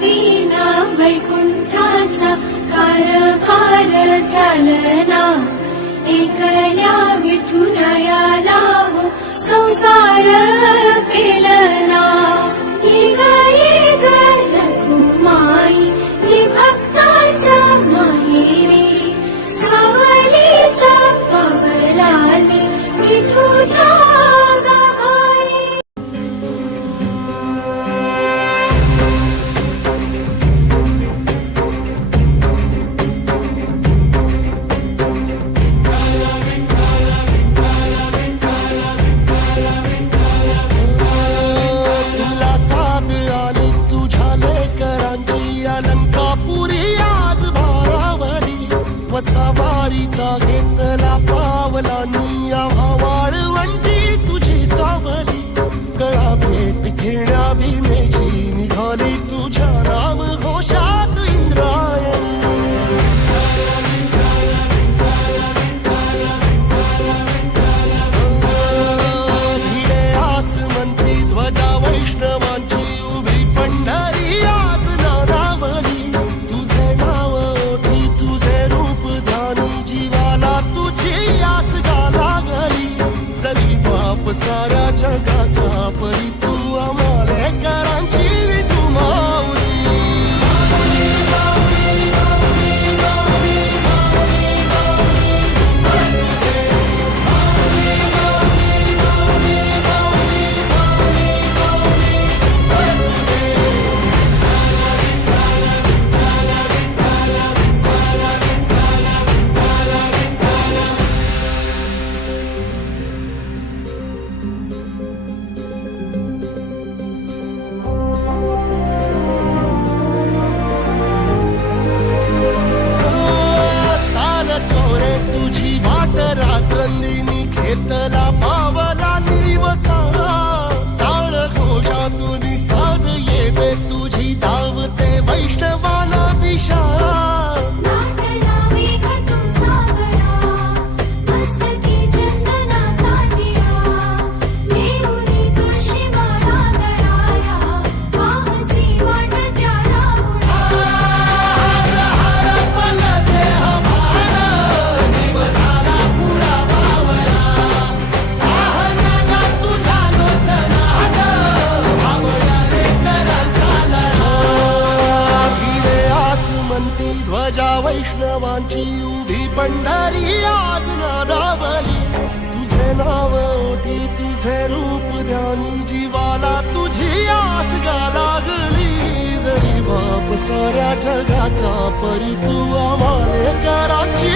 विना वैकुंठाचा कारभार चालना एकल्या विठुरायाला संसार पेलना रघुमाई ती भक्ताच्या माहेरी सावलीच्या पावलाने विठूच्या सवारीचा घेतला पावलांनी वाळवंटी तुझी सावली गळा भेट घेण्या भीमेची निघाली तुझ्या राम घोषात इंद्रायणी भिडे आसमंती ध्वजा वैष्णवांची उभी पंढरी आज नारावली तुझे नाव ओठी तुझे रूप जीवाला तुझी आस लागली जरी बाप साऱ्या जगाचा परी तू आमालेकरांची विठू माऊली रात्रंदिनी घेतला पावला निवसा टाळ घोषातून साध येते तुझी धावते वैष्णवाला दिशा ध्वजा वैष्णवांची उभी पंढरी आज नादावली तुझे नाव ओठी तुझे रूप ध्यानी जीवाला तुझी आस लागली जरी बाप साऱ्या जगाचा परी तू आम्हालेकरांची